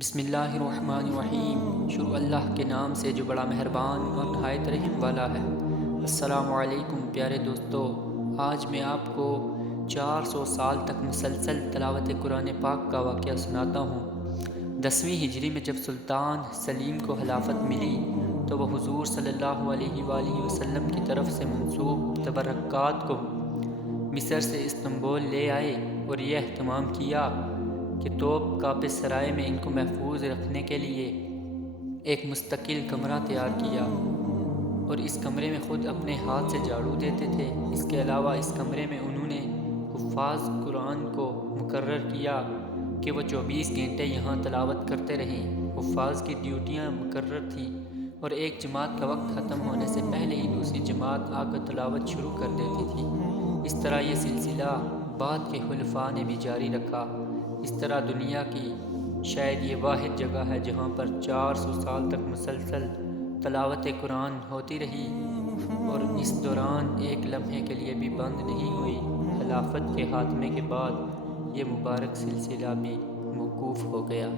بسم اللہ الرحمن الرحیم۔ شروع اللہ کے نام سے جو بڑا مہربان اور نہایت رحم والا ہے۔ السلام علیکم پیارے دوستو، آج میں آپ کو 400 سال تک مسلسل تلاوت قرآن پاک کا واقعہ سناتا ہوں۔ 10ویں ہجری میں جب سلطان سلیم کو خلافت ملی تو وہ حضور صلی اللہ علیہ وآلہ وسلم کی طرف سے منسوب تبرکات کو مصر سے استنبول لے آئے اور یہ اہتمام کیا کہ توپ کاپِ سرائے میں ان کو محفوظ رکھنے کے لیے ایک مستقل کمرہ تیار کیا اور اس کمرے میں خود اپنے ہاتھ سے جھاڑو دیتے تھے۔ اس کے علاوہ اس کمرے میں انہوں نے حفاظ قرآن کو مقرر کیا کہ وہ 24 گھنٹے یہاں تلاوت کرتے رہیں۔ حفاظ کی ڈیوٹیاں مقرر تھیں اور ایک جماعت کا وقت ختم ہونے سے پہلے ہی دوسری جماعت آ کر تلاوت شروع کر دیتی تھی۔ اس طرح یہ سلسلہ بعد کے خلفاء نے بھی جاری رکھا۔ اس طرح دنیا کی شاید یہ واحد جگہ ہے جہاں پر 400 سال تک مسلسل تلاوت قرآن ہوتی رہی اور اس دوران ایک لمحے کے لیے بھی بند نہیں ہوئی۔ خلافت کے خاتمے کے بعد یہ مبارک سلسلہ بھی موقوف ہو گیا۔